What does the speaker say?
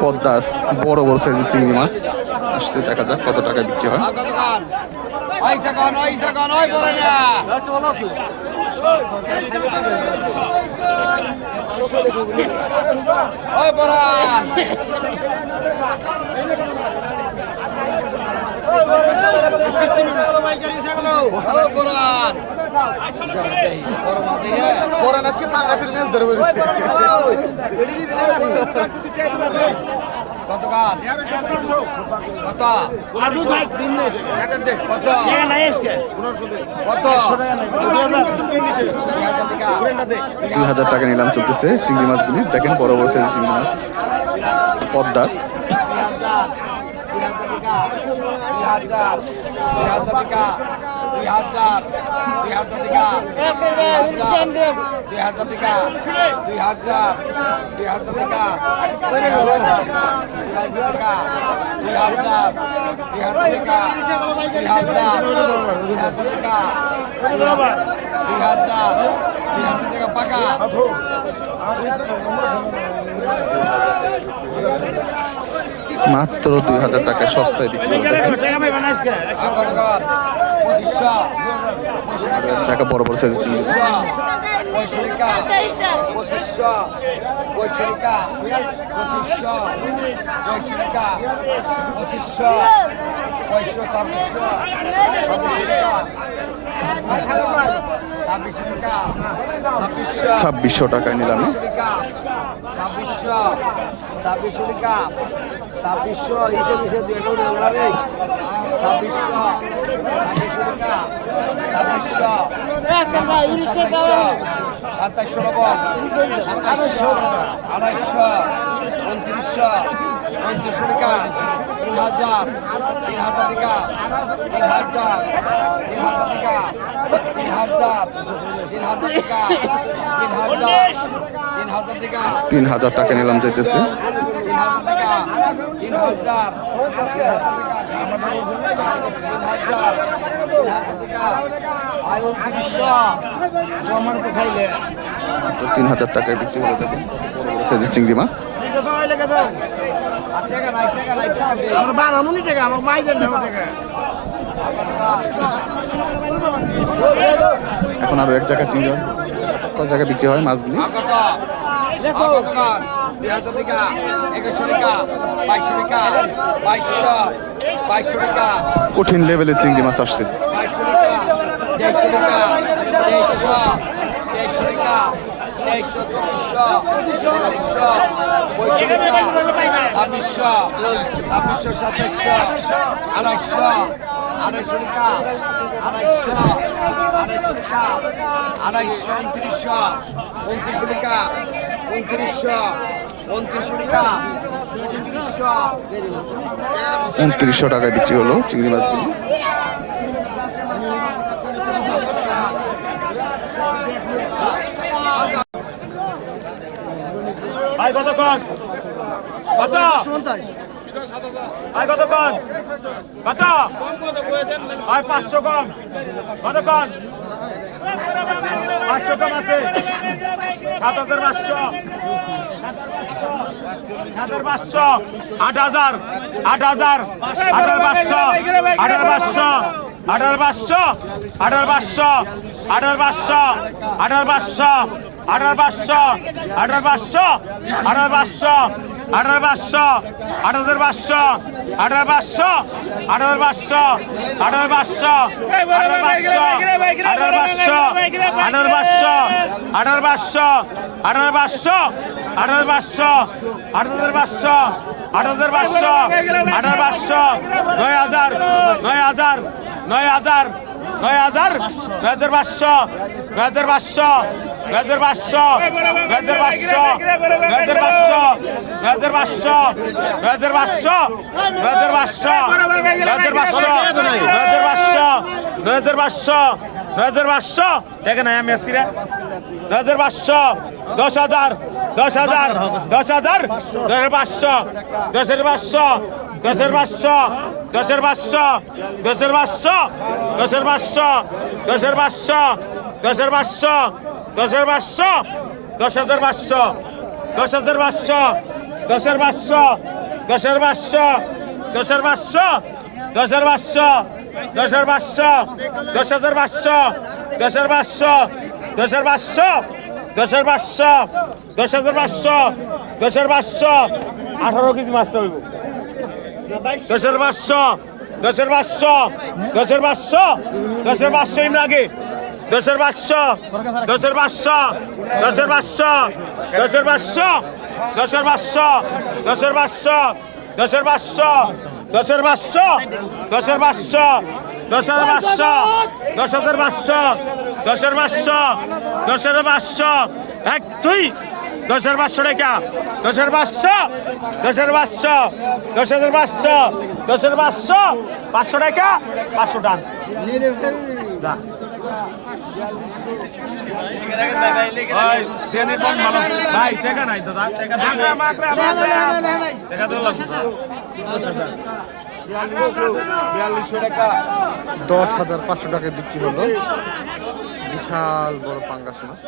পদ্মার বড় বড় সাইজের চিংড়ি মাছ। আসছে দেখা যাক কত টাকা বিক্রি হয়। ওই দুই হাজার টাকা নিলাম চলতেছে চিংড়ি মাছ গুলি দেখেন বড় বড় চিংড়ি মাছ। পদ্মার। দুই হাজার টাকা দুই হাজার দুই হাজার টাকা দুই হাজার টাকা দুই হাজার দুই হাজার টাকা দুই হাজার টাকা দুই হাজার দুই হাজার টাকা দুই হাজার দুই হাজার টাকা দুই হাজার দুই হাজার টাকা পাকা মাত্র দুই হাজার টাকা সস্তায় দিচ্ছিল বড় বড় সাইজ ছাব্বিশশো টাকায় নিলাম। ছাব্বিশশো ছাব্বিশশো টাকা ছাব্বিশশো হিসেব হিসেব দেবো আমরা রে ছাব্বিশশো ছাব্বিশশো টাকা ছাব্বিশশো সাতাশশো নব্বই সাতাশশো আড়াইশো উনত্রিশশো উনত্রিশশো টাকা তিন হাজার তিন হাজার টাকা তিন হাজার টাকা তিন হাজার টাকা হাজার টাকা নিলাম যাইতেছে। তিন হাজার টাকা টাকায় বিক্রি করে বড় বড় চিংড়ি মাছ। আমার টাকা আমার টাকা। এখন আরও এক জায়গা চিংড়ি কত জায়গায় বিক্রি হয় মাছগুলি টাকা টাকা বাইশশো টাকা বাইশশো বাইশশো টাকা কঠিন লেভেলের চিংড়ি মাছ আসছে। দেড়শো টাকা দেড়শো দেড়শো টাকা দেড়শো পঁয়ষট্টি টাকা ছাব্বিশশো ছাব্বিশশো সাতাশশো আড়াইশো আড়াইশো টাকা আড়াইশো আড়াইশো টাকা আড়াইশো উনত্রিশশো উনত্রিশশো টাকা উনত্রিশশো উনত্রিশশো টাকা উনত্রিশশো টাকায় বিক্রি হলো চিংড়ি মাছগুলি। ভাই কত? কত ভাই কত কন কত ভাই পাঁচশো কম কত কন পাঁচশো কম আছে। সাত হাজার পাঁচশো হাজার পাঁচশো আট হাজার আট হাজার হাজার পাঁচশো হাজার পাঁচশো আঠারো পাঁচশো আঠারো পাঁচশো আঠারো পাঁচশো আঠারো পাঁচশো আঠারো পাঁচশো আঠারো পাঁচশো আঠারো পাঁচশো আট হাজার পাঁচশো আট হাজার পাঁচশো আট হাজার পাঁচশো আট হাজার পাঁচশো আট হাজার পাঁচশো আট হাজার পাঁচশো আট হাজার পাঁচশো আট হাজার পাঁচশো আট হাজার পাঁচশো আট হাজার পাঁচশো আট হাজার পাঁচশো আট পাঁচশো আট পাঁচশো নয় হাজার নয় হাজার নয় হাজার নয় হাজার নয় হাজার পাঁচশো নয় হাজার পাঁচশো নয় হাজার পাঁচশো নয় হাজার পাঁচশো নয় হাজার পাঁচশো নয় হাজার পাঁচশো নয় হাজার পাঁচশো নয় হাজার পাঁচশো নয় হাজার পাঁচশো নয় হাজার পাঁচশো নয় হাজার পাঁচশো নয় হাজার পাঁচশো দেখে না আমি আসছি রে দশ হাজার দশ হাজার দশ হাজার দশ হাজার পাঁচশো দশ হাজার পাঁচশো দশ পাঁচশো দশের পাঁচশো দশের পাঁচশো দশের পাঁচশো দশের পাঁচশো দশের পাঁচশো দশের পাঁচশো দশ হাজার পাঁচশো দশ হাজার পাঁচশো দশের পাঁচশো দশের পাঁচশো দশের পাঁচশো দশের পাঁচশো দশের পাঁচশো দশ হাজার পাঁচশো দশের পাঁচশো দশের পাঁচশো দশের পাঁচশো দশ হাজার পাঁচশো দশের পাঁচশো আঠারো কেজি মাছটা হইব দশের পাঁচশো দশের পাঁচশো দশের পাঁচশো দশের পাঁচশো ইমরাগে দশের পাঁচশো দশের পাঁচশো দশের পাঁচশো দশের পাঁচশো দশের পাঁচশো দশের পাঁচশো দশের পাঁচশো দশের পাঁচশো দশের পাঁচশো দশের পাঁচশো দশ হাজার পাঁচশো দশের পাঁচশো দশ হাজার পাঁচশো এক দুই দশের হাজার পাঁচশো টাকা। বাস হাজার পাঁচশো দশের হাজার পাঁচশো দশ হাজার পাঁচশো দশ পাঁচশো পাঁচশো টাকা পাঁচশো টান। টাকা দশ হাজার পাঁচশো টাকায় বিক্রি হলো। বিশাল বড় পাঙ্গাস মাছ।